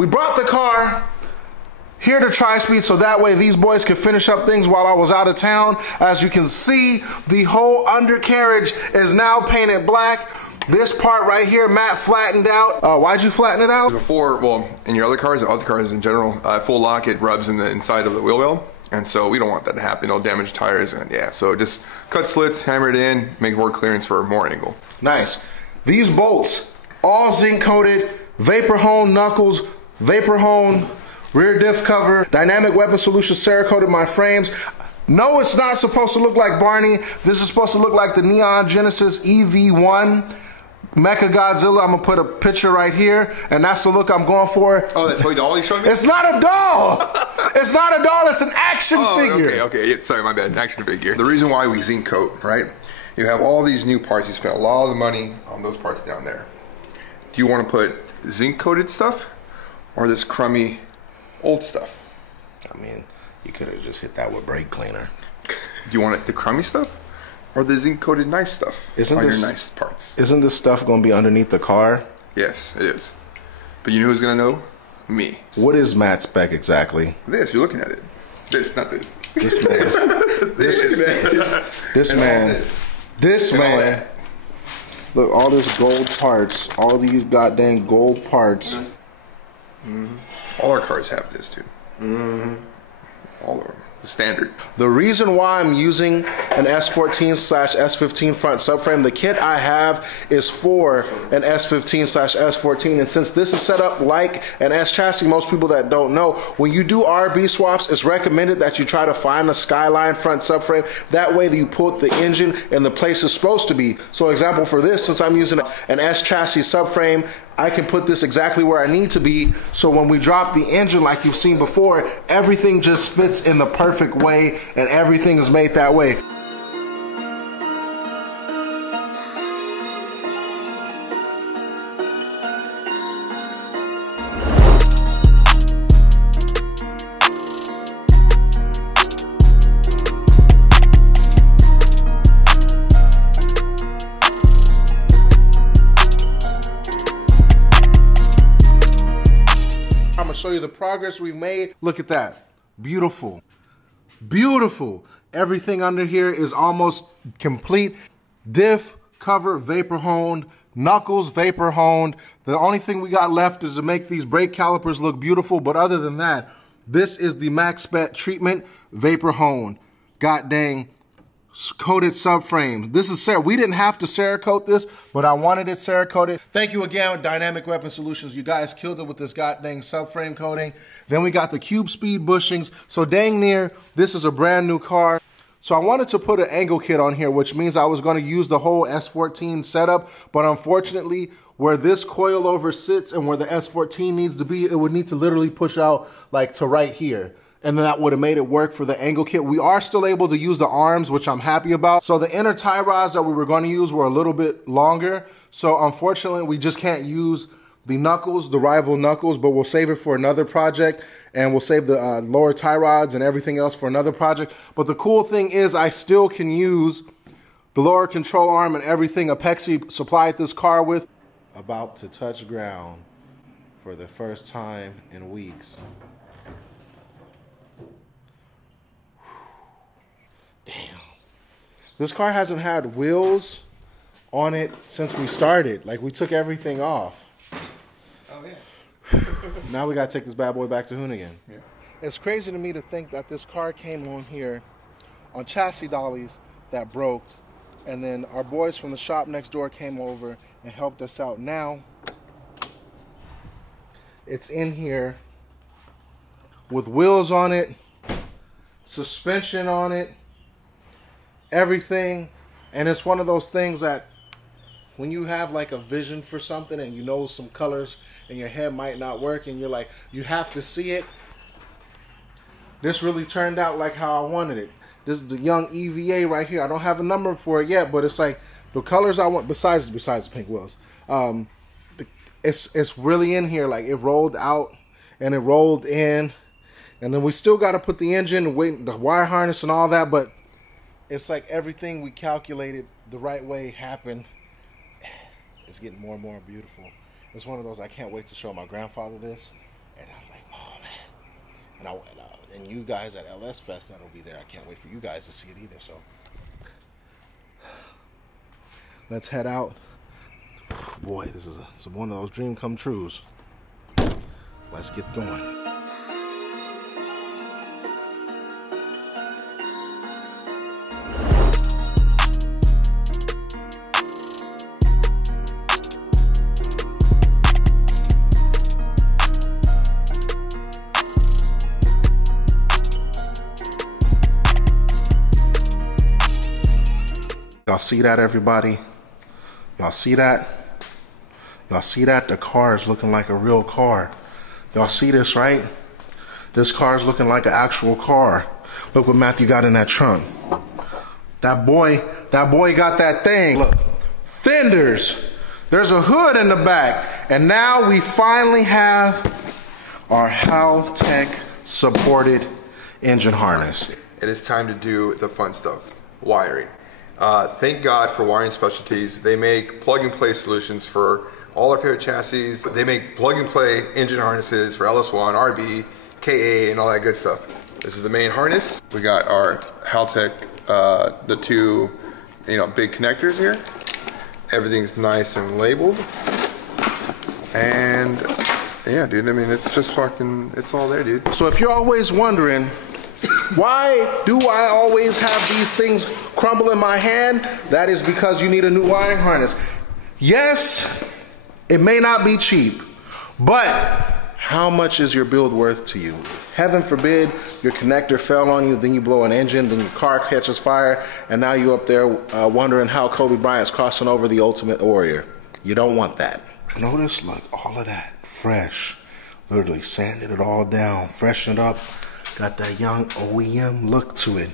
we brought the car here to Tri-Speed so that way these boys could finish up things while I was out of town. As you can see, the whole undercarriage is now painted black. This part right here, Matt flattened out. Why'd you flatten it out? Before, well, in your other cars in general, full lock, it rubs in the inside of the wheel well. And so we don't want that to happen. It'll damage tires, and yeah, so just cut slits, hammer it in, make more clearance for more angle. Nice. These bolts, all zinc coated, Vapor Hone knuckles, Vapor Hone rear diff cover, Dynamic Weapon Solutions Cerakoted my frames. No, it's not supposed to look like Barney. This is supposed to look like the Neon Genesis EV1 Mecha Godzilla. I'm gonna put a picture right here, and that's the look I'm going for. Oh, that toy doll you showed me? It's not a doll! It's not a doll, it's an action figure. Okay, yeah, sorry, my bad, an action figure. The reason why we zinc coat, right? You have all these new parts, you spent a lot of the money on those parts down there. Do you want to put zinc coated stuff, or this crummy old stuff? I mean, you could have just hit that with brake cleaner. Do you want it the crummy stuff? Or the zinc coated nice stuff on your nice parts? Isn't this stuff going to be underneath the car? Yes, it is. But you know who's going to know? Me. What is Matt's spec exactly? This, you're looking at it. This, not this. This man. This man. Look, all this gold parts. All these goddamn gold parts. Mm-hmm. All our cars have this, dude. Mm-hmm. All of them. Standard. The reason why I'm using an S14/S15 front subframe, the kit I have is for an S15/S14, and since this is set up like an S chassis, most people that don't know, when you do RB swaps, it's recommended that you try to find the Skyline front subframe. That way you put the engine in the place it's supposed to be. So example for this, since I'm using an S chassis subframe, I can put this exactly where I need to be, so when we drop the engine like you've seen before, everything just fits in the perfect way and everything is made that way. Show you the progress we made. Look at that. Beautiful. Beautiful. Everything under here is almost complete. Diff, cover, vapor honed. Knuckles, vapor honed. The only thing we got left is to make these brake calipers look beautiful, but other than that, this is the max spec treatment, vapor honed. God dang. Coated subframe. This is we didn't have to Cerakote this, but I wanted it Cerakoted. Thank you again, Dynamic Weapon Solutions. You guys killed it with this goddamn subframe coating. Then we got the Cube Speed bushings. So dang near, this is a brand new car. So I wanted to put an angle kit on here, which means I was going to use the whole S14 setup, but unfortunately, where this coilover sits and where the S14 needs to be, it would need to literally push out like to right here. And then that would have made it work for the angle kit. We are still able to use the arms, which I'm happy about. So the inner tie rods that we were going to use were a little bit longer. So unfortunately, we just can't use the knuckles, the rival knuckles, but we'll save it for another project. And we'll save the lower tie rods and everything else for another project. But the cool thing is I still can use the lower control arm and everything Apexi supplied this car with. About to touch ground for the first time in weeks. Damn. This car hasn't had wheels on it since we started. Like, we took everything off. Oh, yeah. Now we got to take this bad boy back to Hoonigan. Yeah. It's crazy to me to think that this car came on here on chassis dollies that broke, and then our boys from the shop next door came over and helped us out. Now, it's in here with wheels on it, suspension on it, everything. And it's one of those things that when you have like a vision for something and you know some colors and your head might not work and you're like, you have to see it. This really turned out like how I wanted it. This is the young EVA right here. I don't have a number for it yet, but it's like the colors I want besides the pink wheels. It's really in here. Like, it rolled out and it rolled in, and then we still got to put the engine, wait, the wire harness and all that, but it's like everything we calculated the right way happened. It's getting more and more beautiful. It's one of those, I can't wait to show my grandfather this And you guys at LS Fest that'll be there. I can't wait for you guys to see it either. So let's head out. Boy, this is one of those dream come trues. Let's get going. Y'all see that, everybody? Y'all see that? Y'all see that? The car is looking like a real car. Y'all see this, right? This car is looking like an actual car. Look what Matthew got in that trunk. That boy got that thing. Look, fenders. There's a hood in the back. And now we finally have our Haltech supported engine harness. It is time to do the fun stuff, wiring. Thank God for Wiring Specialties. They make plug-and-play solutions for all our favorite chassis. They make plug-and-play engine harnesses for LS1, RB, KA, and all that good stuff. This is the main harness. We got our Haltech, the two, big connectors here. Everything's nice and labeled. And yeah, dude, I mean, it's just fucking, it's all there, dude. So if you're always wondering, why do I always have these things crumble in my hand? That is because you need a new wiring harness. Yes, it may not be cheap, but how much is your build worth to you? Heaven forbid your connector fell on you, then you blow an engine, then your car catches fire, and now you're up there wondering how Kobe Bryant's crossing over the Ultimate Warrior. You don't want that. Notice, look, all of that fresh. Literally sanded it all down, freshened it up. Got that young OEM look to it.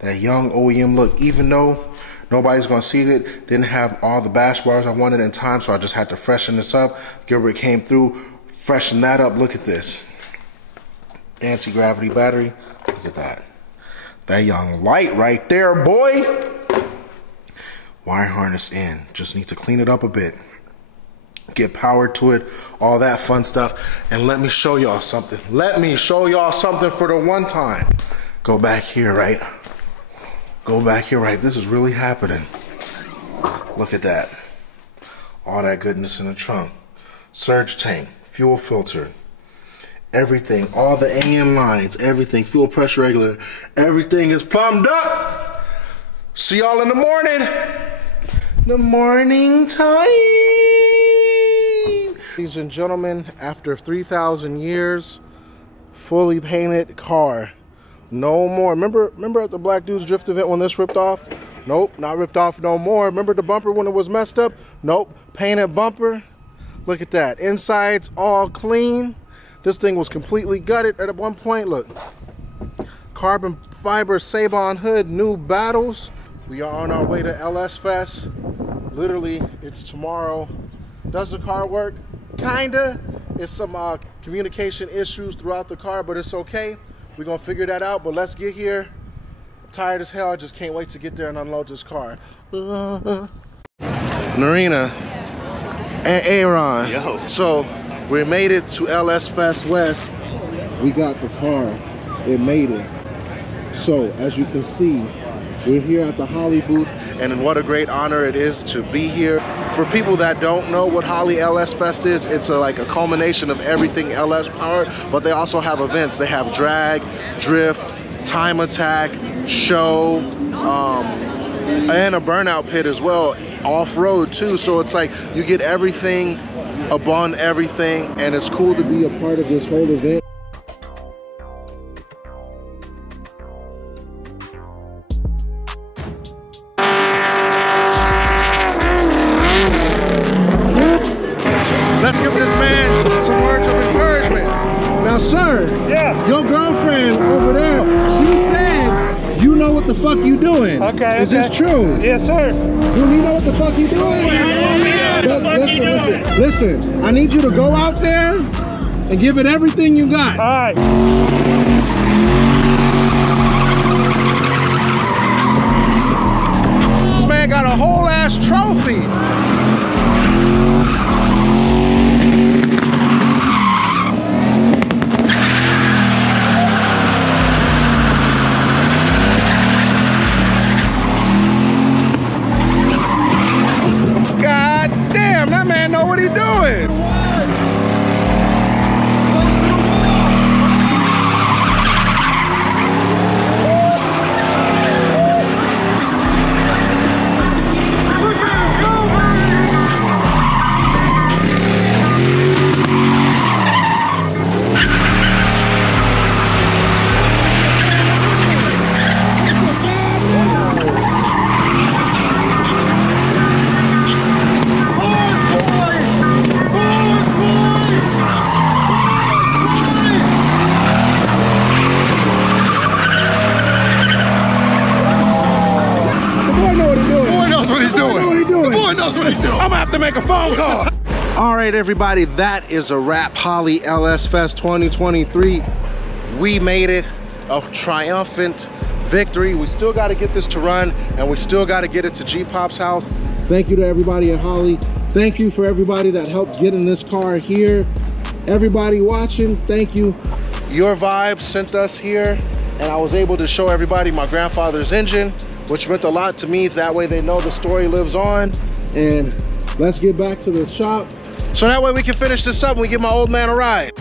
That young OEM look, even though nobody's gonna see it, didn't have all the bash bars I wanted in time, so I just had to freshen this up. Gilbert came through, freshened that up. Look at this. Anti-gravity battery, look at that. That young light right there, boy. Wire harness in, just need to clean it up a bit. Get power to it, all that fun stuff. And let me show y'all something. Let me show y'all something for the one time. Go back here, right? Go back here, right? This is really happening. Look at that. All that goodness in the trunk. Surge tank, fuel filter, everything, all the AM lines, everything, fuel pressure regulator, everything is plumbed up. See y'all in the morning. The morning time. Ladies and gentlemen, after 3,000 years, fully painted car. No more. Remember at the Black Dudes Drift event when this ripped off? Nope, not ripped off no more. Remember the bumper when it was messed up? Nope, painted bumper. Look at that. Inside's all clean. This thing was completely gutted at one point. Look, carbon fiber Sabon hood, new battles. We are on our way to LS Fest. Literally, it's tomorrow. Does the car work? Kinda. It's some communication issues throughout the car, but it's okay. We're gonna figure that out, but let's get here. I'm tired as hell. I just can't wait to get there and unload this car. Narina and Aaron. Yo. So we made it to LS Fest West. We got the car. It made it. So as you can see, we're here at the Holley booth, and what a great honor it is to be here. For people that don't know what Holley LS Fest is, it's like a culmination of everything LS powered, but they also have events. They have drag, drift, time attack, show, and a burnout pit as well, off-road too. So it's like you get everything upon everything, and it's cool to be a part of this whole event. Let's give this man some words of encouragement. Now, sir, yeah, your girlfriend over there, she said you know what the fuck you doing. Okay. Is this true? Yes, sir. Do you know what the fuck you doing? Listen, I need you to go out there and give it everything you got. All right. This man got a whole ass trophy. calls me. I'm gonna have to make a phone call. All right, everybody, that is a wrap. Holley LS Fest 2023. We made it, a triumphant victory. We still got to get this to run, and we still got to get it to G-Pop's house. Thank you to everybody at Holley. Thank you for everybody that helped get in this car here. Everybody watching, thank you. Your Vibes sent us here, and I was able to show everybody my grandfather's engine, which meant a lot to me. That way they know the story lives on. And let's get back to the shop, so that way we can finish this up and we give my old man a ride.